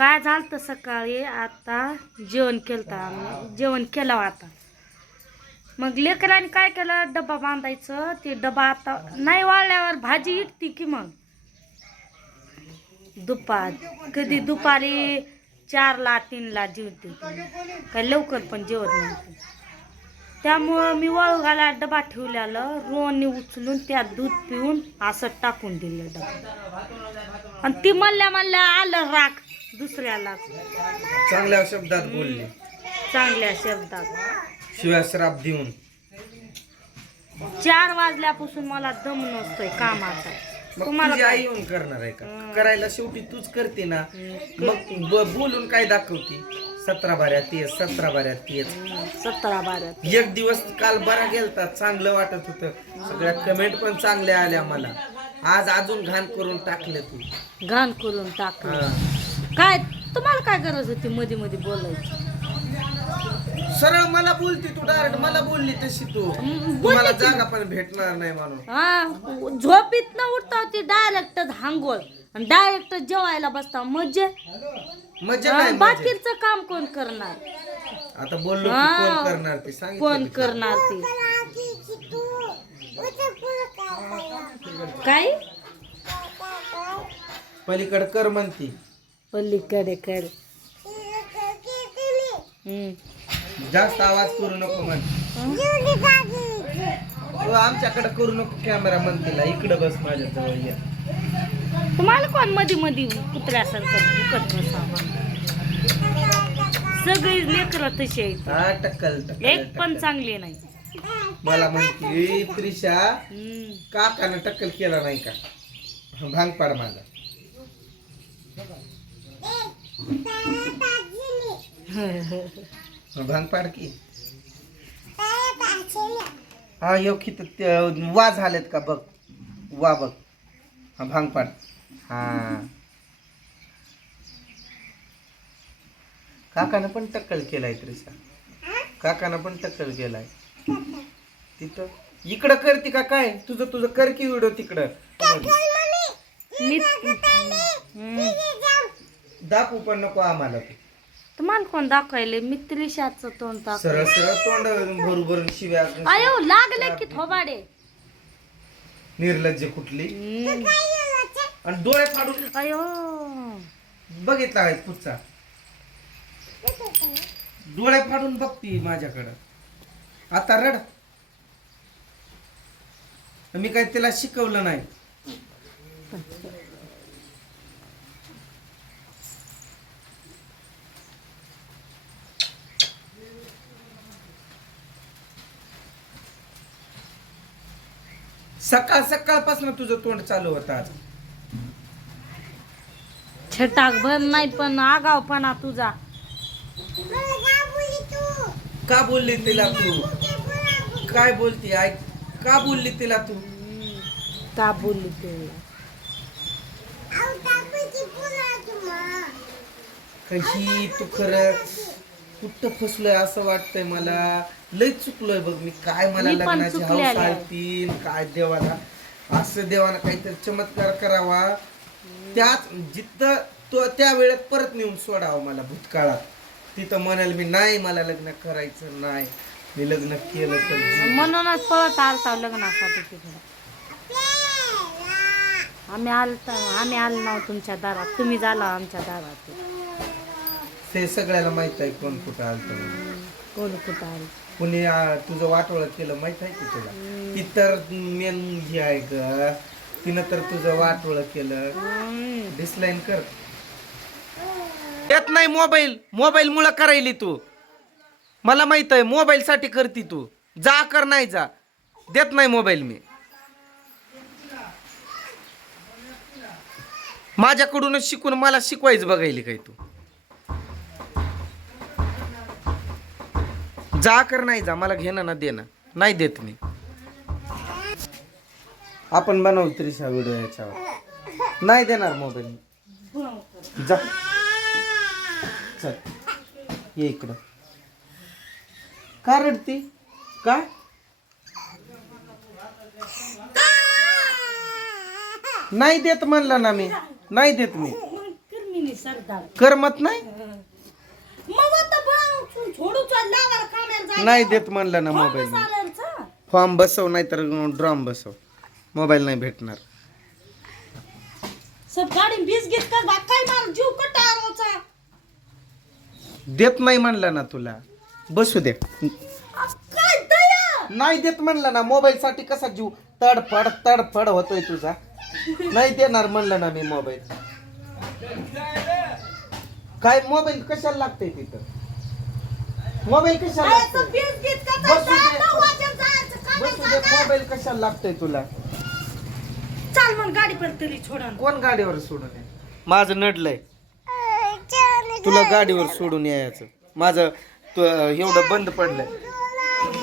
काय झालं तर सकाळी आता जेवण केलं आम्ही जेवण केलं आता मग लेकरांनी काय केलं डब्बा बांधायचं ते डब्बा आता नाही वाळल्यावर भाजी इकती की मग कधी दुपारी 4ला 3ला जेवते काय लवकर पण जेवत नव्हते त्यामुळं मी वाळू घाला डबा ठेवलेला रोहनने उचलून त्यात दूध पिऊन असं टाकून दिलं डबा आणि ती म्हणल्या आलं राख दुसऱ्याला चांगल्या शब्दात बोलले चांगल्या शब्दात शिवाय श्राप देऊन 4 वाजल्यापासून मला दम नसतोय कामाचा तुम्हाला आई येऊन करणार आहे का करायला शेवटी तूच करते ना मग बोलून काय दाखवते 17 बाऱ्या तेच 17 बाऱ्या तेच 17 बाऱ्यात एक दिवस काल बरा गेलता चांगलं वाटत होतं सगळ्या कमेंट पण चांगल्या आल्या मला आज अजून घाण करून टाकले तू घाण करून टाकलं काय तुम्हाला काय गरज होती मध्ये मध्ये बोलायची सरळ मला बोलती तू डायरेक्ट मला बोलली तशी तू तुम्हाला जागा पण भेटणार नाही म्हणून हा झोपीत न उठता होती डायरेक्ट हांगोळ आणि डायरेक्ट जेवायला बसता मजा नाही बाकीचं काम कोण करणार आता बोललो की कोण करणार ते सांग कोण करणार ते काय पलीकडे कर म्हणती पलीकडे कर जास्त आवाज करू नको म्हण आमच्याकडे करू नको कॅमेरा म्हणतीला इकडे बस माझ्या जवळ या तुम्हाला कोण मध्ये मध्ये कुत्र्यासारखं दुखत नसावं सगळी लेकरं तशी आहेत हा टक्कल एक पण चांगली नाही मला म्हणते त्रिशा काकानं टक्कल केला नाही का भांग पाड माझा भांग पाड की हा योखी वा झालेत का बघ वा बघ हा भांग पाड हा काकानं पण टक्कल केलाय त्रिशा काकानं पण टक्कल केलाय तिथं इकडं करते का काय तुझं कर की व्हिडिओ तिकडं दाखवू पण नको आम्हाला ते तुम्हाला कोण दाखवायले मी त्रिशाचं तोंड दाखव सरळ सरळ तोंड भरून शिव्या अयो लागले की थोबाडे निर्लज्ज कुठली आणि डोळे फाडून अयो बघितला आहे पुढचा डोळे फाडून बघती माझ्याकडं आता रड मी काय तिला शिकवलं नाही सकाळपासून तुझं तोंड चालू होतं आज छटाक भर नाही पण आगावपणा तुझा का बोलली तिला तू काय बोलती ऐक का बोलली तिला तू का बोलली तुला कशी तू खरं कुठं फसलोय असं वाटतंय मला लय चुकलोय बघ मी काय मला लग्नाची हौस आलती काय देवाला असं देवाला काहीतरी चमत्कार करावा त्याच जिथं तो त्या वेळेत परत नेऊन सोडावं मला भूतकाळात तिथं म्हणाल मी नाही मला लग्न करायचं नाही मी लग्न केलं तर म्हणूनच पळत आलता लग्नासाठी तिकडे आम्ही आलो नाव तुमच्या दारात तुम्ही झाला आमच्या दारात ते सगळ्याला माहित आहे कोण कुठं आलत कोण कुठं आलं कुणी तुझं वाटोळं केलं माहित आहे की तुला ती तर मेन जी आहे ग तिनं तर तुझं वाटोळं केलं डिस्लाईन कर येत नाही मोबाईल मुळे करायली तू मला माहित आहे मोबाईल साठी करती तू जा कर नाही जा देत नाही मोबाईल मी माझ्याकडूनच शिकून मला शिकवायचं बघायली काय तू जा कर नाही जा मला घेणं ना देणं नाही देत मी आपण बनवू त्रिशा व्हिडिओ याच्यावर नाही देणार मोबाईल जा चल ये इकडं का रडती काय नाही देत म्हणलं ना मी नाही देत मी हिने सरदार करमत नाही. मग आता छोडू लावायला कामाला जायचं. नाही देत म्हणलं ना मोबाईल. चालायचं. फॉर्म बसव नाही तर ड्रॉम बसव. मोबाईल नाही भेटणार. सब गाडी बीस घेत का बा काय मार जीव कटारोचा. देत नाही म्हणलं ना तुला. बसू दे. काय दया. नाही देत म्हणलं ना. मोबाईल साठी कसा जीव तडफड होतोय तुझा. नाही देणार म्हणलं ना मी मोबाईल. काय मोबाईल कशाला लागतंय तिथं. मोबाईल कशाला लागतंय? बीस घेत का बसू दे. 9 वाजता जायचं बसू दे. कामाला. मोबाईल कशाला लागतंय तुला. चाल मग गाडी पर तरी छोडा. कोण गाडीवर सोडून ये. माझं नडलंय. तुला गाडीवर सोडून यायचं. माझं एवढं बंद पडलंय.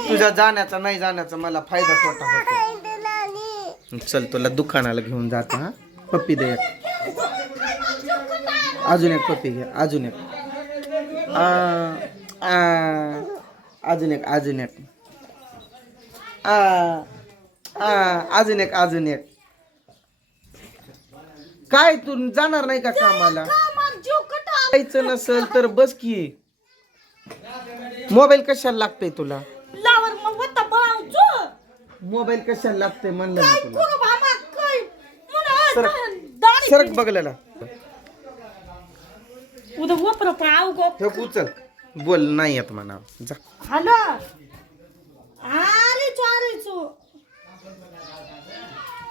तुझ्या जाण्याचा नाही जाण्याचा मला फायदा तोटा होतो. चल तुला दुकानाला घेऊन जातो. हा पप्पी दे. अजून एक पप्पी घे. अजून एक. अजून एक. अजून एक. अजून एक. अजून एक. काय तू जाणार नाही का कामाला. जायचं नसेल तर बस की. मोबाईल कशाला लागतंय तुला. लावर मग वत्ता बळावचो. मोबाईल कशाला लागतंय म्हणलं ना काय तुला. करू बाबा काय सरक बघलेला. उद्या वपर पाव गो. हे उचल. बोल नाही येत म्हणा. जा. हॅलो आरे चो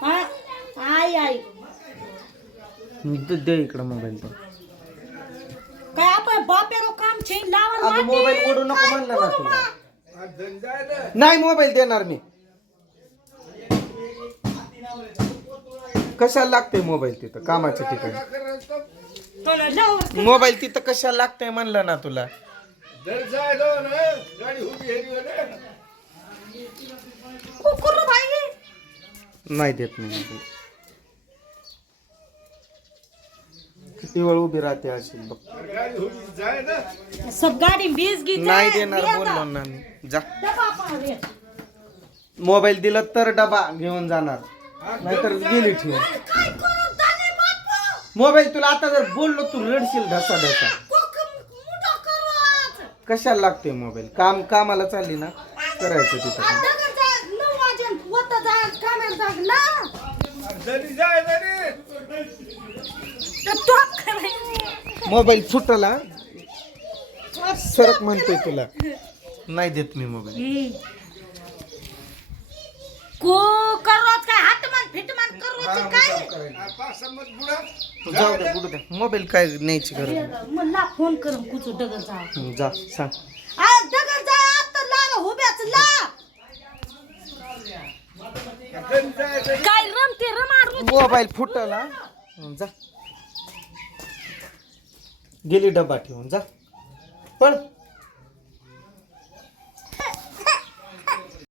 आई दे इकडं मोबाईल. तो काय आपण बापेरो काम छे लावर अगं मोबाईल ओढू नको म्हणलं ना तुला. नाही मोबाईल देणार मी. कशाला लागतंय मोबाईल तिथं कामाच्या ठिकाणी. मोबाईल तिथं कशाला लागतंय म्हणलं ना तुला. नाही देत नाही. किती वेळ उभी राहते अशी बघ. सब गाडी बीस घे. नाही देणार बोललो ना मी. जा. मोबाईल दिला तर डबा घेऊन जाणार. नाहीतर गेली ठेवून. मोबाईल तुला आता जर बोललो तू रडशील ढसा. कशाला लागतोय मोबाईल. कामाला चालली ना करायचं तिथं. मोबाईल फुटला. सरक म्हणतोय तुला. नाही देत मी मोबाईल. को कररोच काय हातमान फिटमान कररोच काय. जाऊ दे बुडू दे. मोबाईल काय न्यायची गरज नाही. मला फोन करून कुचू डगर जा. जा सांग. आ डगर जा आता लाला हुब्याच ला. काय रमते रमार. मोबाईल फुटला. जा. गेली डबा ठेवून. जा पळ.